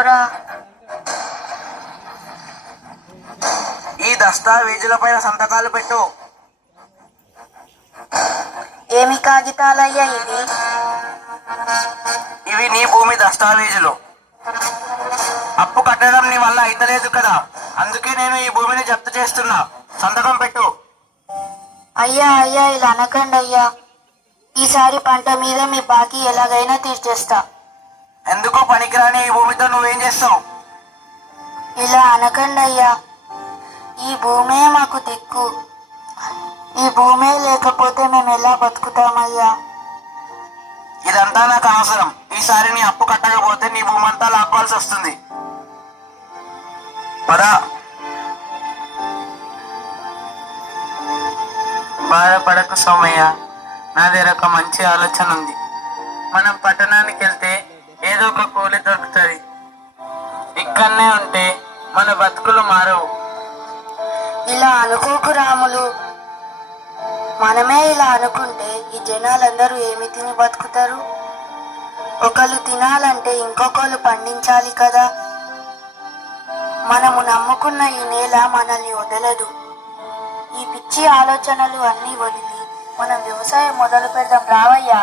చేస్తావురా? ఈ దస్తావేజుల పైన సంతకాలు పెట్టు. ఏమి కాగితాలయ్యా ఇవి? ఇవి నీ భూమి దస్తావేజులు. అప్పు కట్టడం నీ వల్ల అయితలేదు కదా, అందుకే నేను ఈ భూమిని జప్తు చేస్తున్నా. సంతకం పెట్టు. అయ్యా అయ్యా ఇలా అనకండి అయ్యా. ఈసారి పంట మీద మీ బాకీ ఎలాగైనా తీర్చేస్తా. ఎందుకు పనికిరాని ఈ భూమితో నువ్వేం చేస్తావు? ఇలా అనకండి అయ్యా. ఈ భూమే మాకు దిక్కు. ఈ భూమే లేకపోతే మేము ఎలా బతుకుతామయ్యా? ఇదంతా నాకు అవసరం. ఈసారి నీ అప్పు కట్టకపోతే నీ భూమి అంతా లాక్కోవాల్సి వస్తుంది. పదా. బాధపడకు సోమయ్య, నా దగ్గర ఒక మంచి ఆలోచన ఉంది. మనం పట్టణానికి వెళ్తే ఏదో ఒక కూలి దొరుకుతుంది. ఇక్కడనే ఉంటే మన బతుకులు మారవు. ఇలా అనుకోకు రాములు. మనమే ఇలా అనుకుంటే ఈ జనాలందరూ ఏమి తిని బతుకుతారు? ఒకళ్ళు తినాలంటే ఇంకొకళ్ళు పండించాలి కదా. మనము నమ్ముకున్న ఈ నేల మనల్ని వదలదు. ఈ పిచ్చి ఆలోచనలు అన్నీ వదిలి మనం వ్యవసాయం మొదలు పెడదాం రావయ్యా.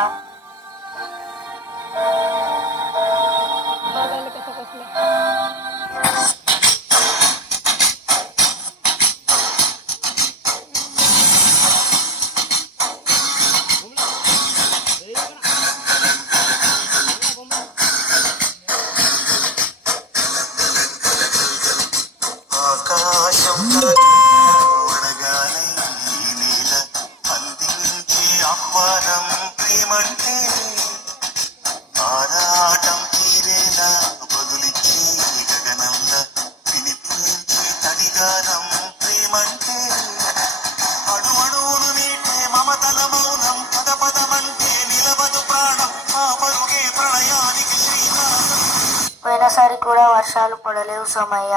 పోయినసారి కూడా వర్షాలు పడలేవు సోమయ్య.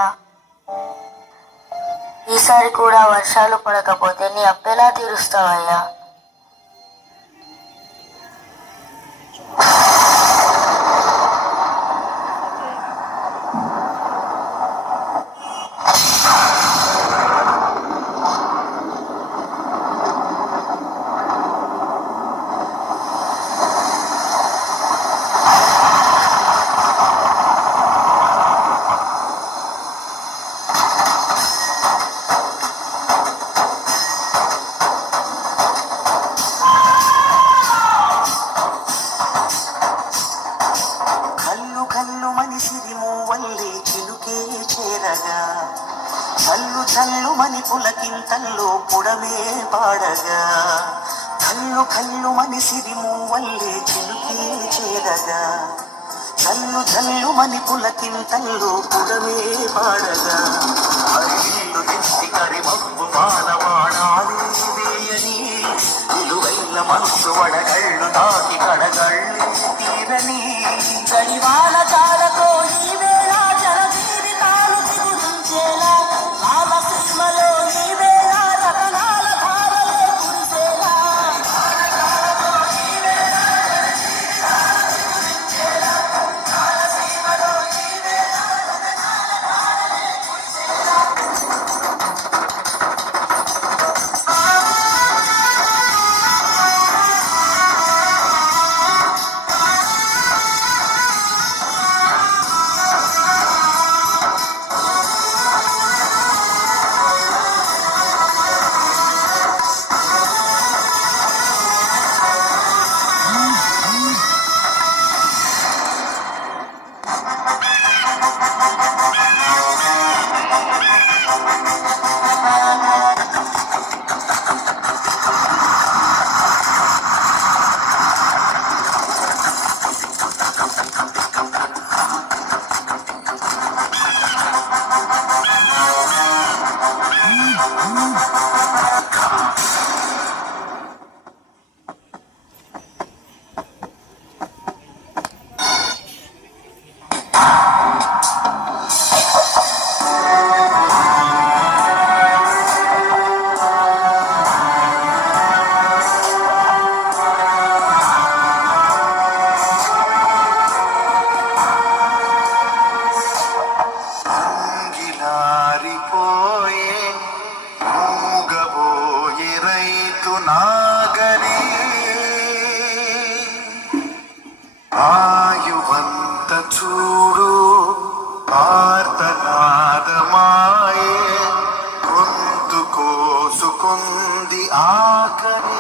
ఈసారి కూడా వర్షాలు పడకపోతే నీ అప్పెలా తీరుస్తావయ్యా? చల్లు చల్లు మని పులకింతల్లో పుడమే పాడగా, కల్లు కల్లు మని సిరిము వల్లే చిలుకే చేరగా, చల్లు చల్లు మని పులకింతల్లో పుడమే పాడగా, అరిల్లు తెచ్చి కరిమప్పు మానవాడాలి వేయని, విలువైన మనసు వడగళ్ళు తాకి కడగళ్ళు తీరని, గడివాన చాలతో ఈ వేళ జన జీవితాలు చిగురించేలా, లాలసీమలో ఈ వేళ రతనాల ధారలే కురిసేలా, లాలసీమలో ఈ వేళ రతనాల ధారలే కురిసేలా. ఆయువంత చూడు ఆర్తనాదమాయే గొంతు కోసుకుంది ఆకలి.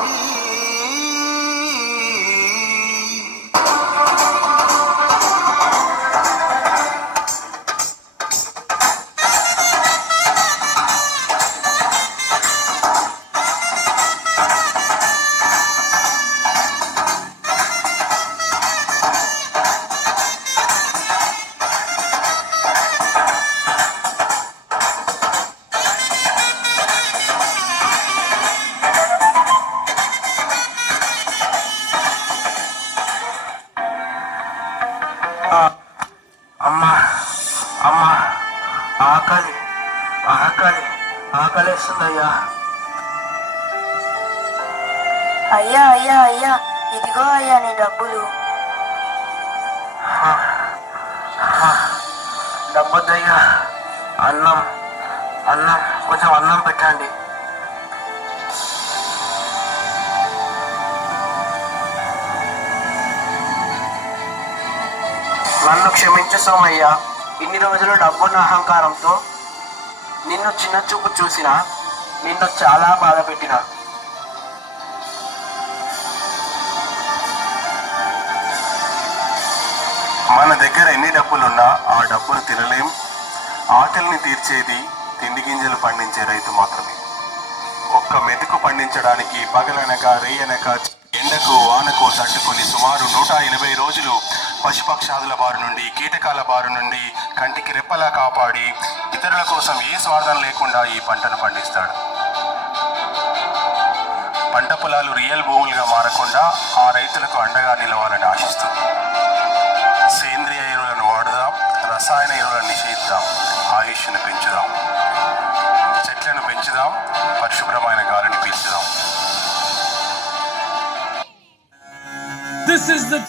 అమ్మా అమ్మా, ఆకలి ఆకలి ఆకలేస్తుందయ్యా. అయ్యా అయ్యా అయ్యా, ఇదిగో అయ్యా నీ డబ్బులు. డబ్బొద్దయ్యా, అన్నం అన్నం కొంచెం అన్నం పెట్టండి. నన్ను క్షమించు సోమయ్య, ఇన్ని రోజులు డబ్బున్న అహంకారంతో నిన్ను చిన్న చూపు చూసిన, నిన్ను చాలా బాధ పెట్టిన. మన దగ్గర ఎన్ని డబ్బులున్నా ఆ డబ్బులు తినలేం. ఆకలిని తీర్చేది తిండి గింజలు పండించే రైతు మాత్రమే. ఒక్క మెతుకు పండించడానికి పగలనక రేయనక ఎండకు వానకు తట్టుకుని సుమారు 180 రోజులు పశుపక్షాదుల బారి నుండి, కీటకాల బారి నుండి కంటికి రెప్పలా కాపాడి ఇతరుల కోసం ఏ స్వార్థం లేకుండా ఈ పంటను పండిస్తాడు. పంట పొలాలు రియల్ భూములుగా మారకుండా ఆ రైతులకు అండగా నిలవాలని ఆశిస్తూ సేంద్రియ ఎరువులను వాడుదాం, రసాయన ఎరువులను నిషేధిద్దాం, ఆయుష్ను పెంచుదాం, చెట్లను పెంచుదాం, పరిశుభ్రమైన గాలిని పీల్చుదాం. This is the